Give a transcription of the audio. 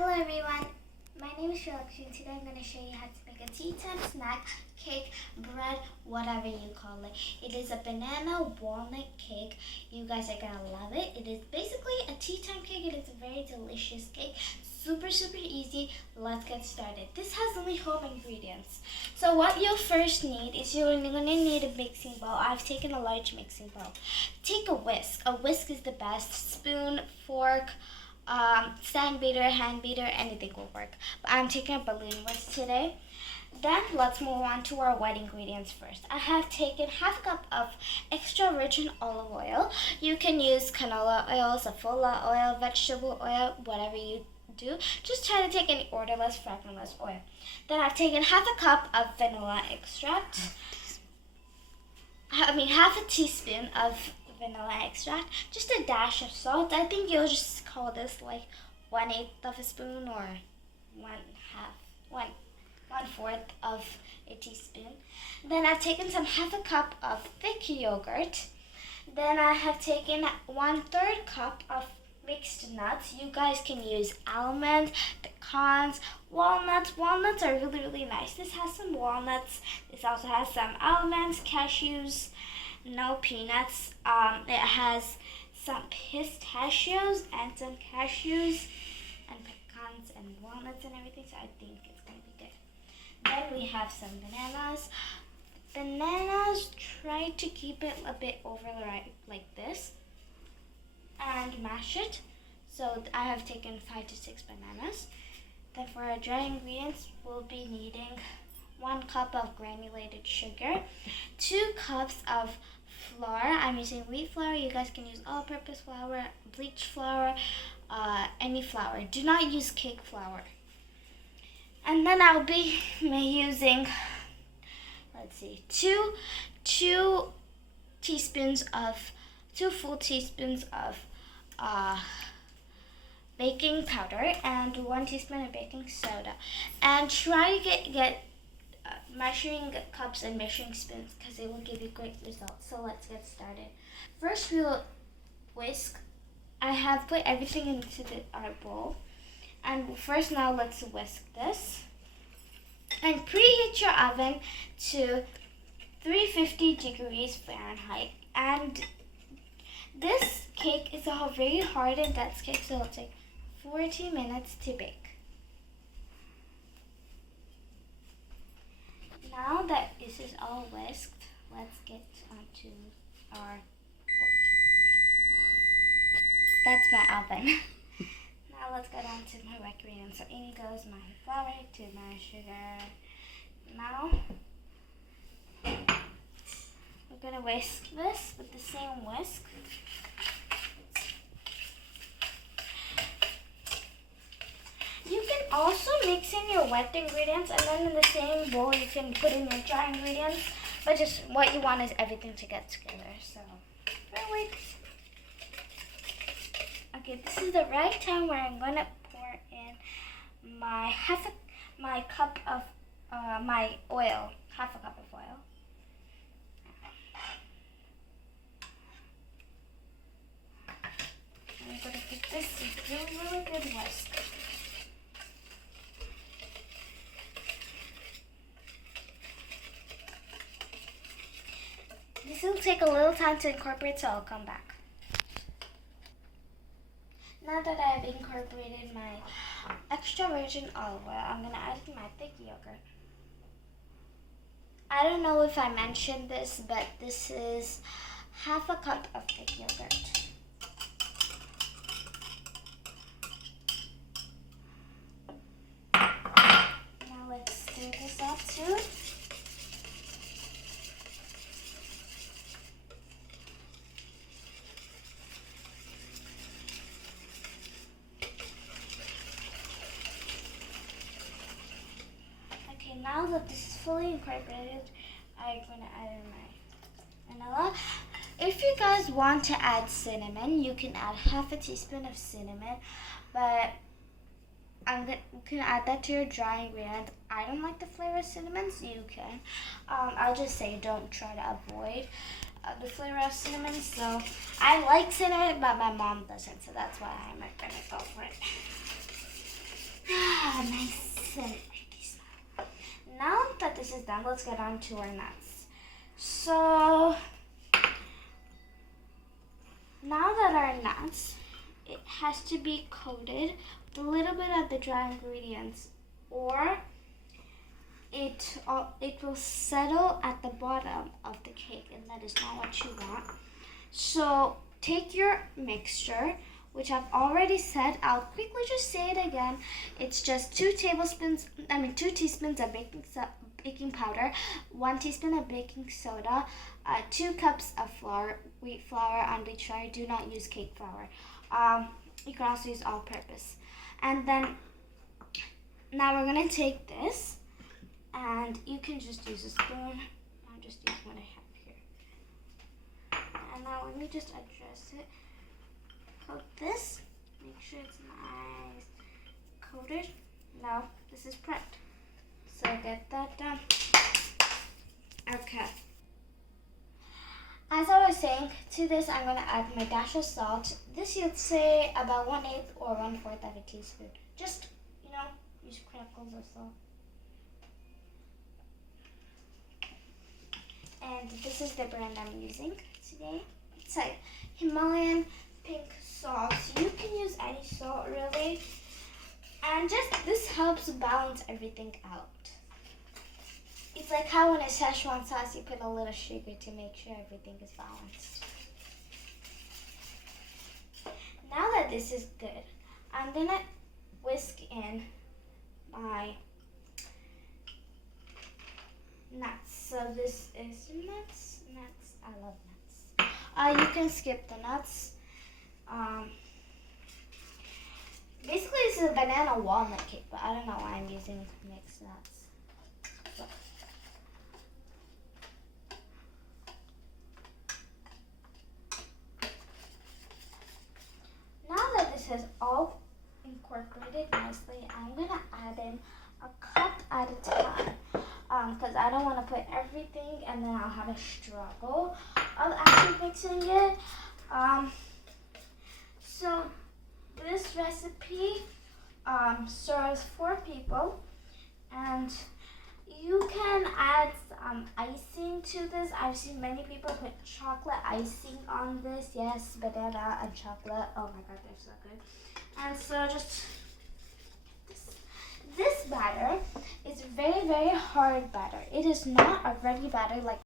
Hello everyone, my name is Shalakshi and today I'm going to show you how to make a tea time snack, cake, bread, whatever you call it. It is a banana walnut cake. You guys are going to love it. It is basically a tea time cake. It is a very delicious cake. Super easy. Let's get started. This has only home ingredients. So what you'll first need is you're going to need a mixing bowl. I've taken a large mixing bowl. Take a whisk. A whisk is the best. Spoon, fork, stand beater, hand beater, anything will work. But I'm taking a balloon whisk today. Then let's move on to our wet ingredients first. I have taken half a cup of extra virgin olive oil. You can use canola oil, safflower oil, vegetable oil, whatever you do. Just try to take any odorless, fragranceless oil. Then I've taken half a cup of vanilla extract. Half a teaspoon of vanilla extract, just a dash of salt. I think you'll just call this like 1/8 of a spoon or 1/4 of a teaspoon. Then I've taken half a cup of thick yogurt. Then I have taken 1/3 cup of mixed nuts. You guys can use almonds, pecans, walnuts. Walnuts are really nice. This has some walnuts. This also has some almonds, cashews, no peanuts. It has some pistachios and some cashews and pecans and walnuts and everything, so I think it's going to be good. Then we have some bananas. Bananas, try to keep it a bit over the right like this and mash it. So I have taken 5 to 6 bananas. Then for our dry ingredients, we'll be needing 1 cup of granulated sugar, 2 cups of flour. I'm using wheat flour. You guys can use all-purpose flour, bleached flour, any flour. Do not use cake flour. And then I'll be using, two full teaspoons of baking powder and 1 teaspoon of baking soda. And try to get measuring cups and measuring spoons because it will give you great results. So let's get started. First we'll whisk. I have put everything into our bowl. And first now let's whisk this. And preheat your oven to 350 degrees Fahrenheit. And this cake is a very hard and dense cake, so it'll take 40 minutes to bake. Now that this is all whisked, let's get onto our, that's my oven. Now let's get on to my wet ingredients. So in goes my flour to my sugar. Now we're going to whisk this with the same whisk. You can also mix in your wet ingredients and then in the same bowl you can put in your dry ingredients. But just what you want is everything to get together. So, wait. Okay, this is the right time where I'm going to pour in my cup of my oil, half a cup of oil. I'm going to give this a really good whisk. This will take a little time to incorporate, so I'll come back. Now that I have incorporated my extra virgin olive oil, I'm going to add my thick yogurt. I don't know if I mentioned this, but this is half a cup of thick yogurt. Now let's stir this up too. Now that this is fully incorporated, I'm going to add in my vanilla. If you guys want to add cinnamon, you can add half a teaspoon of cinnamon, but you can add that to your dry ingredient. I don't like the flavor of cinnamon, so you can. I'll just say don't try to avoid the flavor of cinnamon. So I like cinnamon, but my mom doesn't, so that's why I'm going to go for it. a nice and earthy smell. Now that this is done, let's get on to our nuts. So now that our nuts, it has to be coated with a little bit of the dry ingredients, or it will settle at the bottom of the cake, and that is not what you want. So take your mixture, which I've already said. I'll quickly just say it again. It's just 2 teaspoons of baking powder, 1 teaspoon of baking soda, 2 cups of flour, wheat flour, unbleached flour. Do not use cake flour. You can also use all-purpose. And then now we're gonna take this, and you can just use a spoon. I'm just using what I have here. And now let me just adjust it. Coat this. Make sure it's nice coated. Now this is prepped. So get that done. Okay. As I was saying, to this I'm going to add my dash of salt. This you'd say about 1/8 or 1/4 of a teaspoon. Just, use crackles of salt. And this is the brand I'm using today. It's a Himalayan pink salt. You can use any salt really. And just this helps balance everything out. It's like how in a Szechuan sauce you put a little sugar to make sure everything is balanced. Now that this is good, I'm gonna whisk in my nuts. So this is nuts. I love nuts. You can skip the nuts. Basically, this is a banana walnut cake, but I don't know why I'm using mixed nuts. So. Now that this has all incorporated nicely, I'm gonna add in a cup at a time, because I don't want to put everything and then I'll have a struggle of actually mixing it. So this recipe serves 4 people, and you can add some icing to this. I've seen many people put chocolate icing on this. Yes, banana and chocolate. Oh my god, they're so good. And so just this batter is very, very hard batter. It is not a ready batter like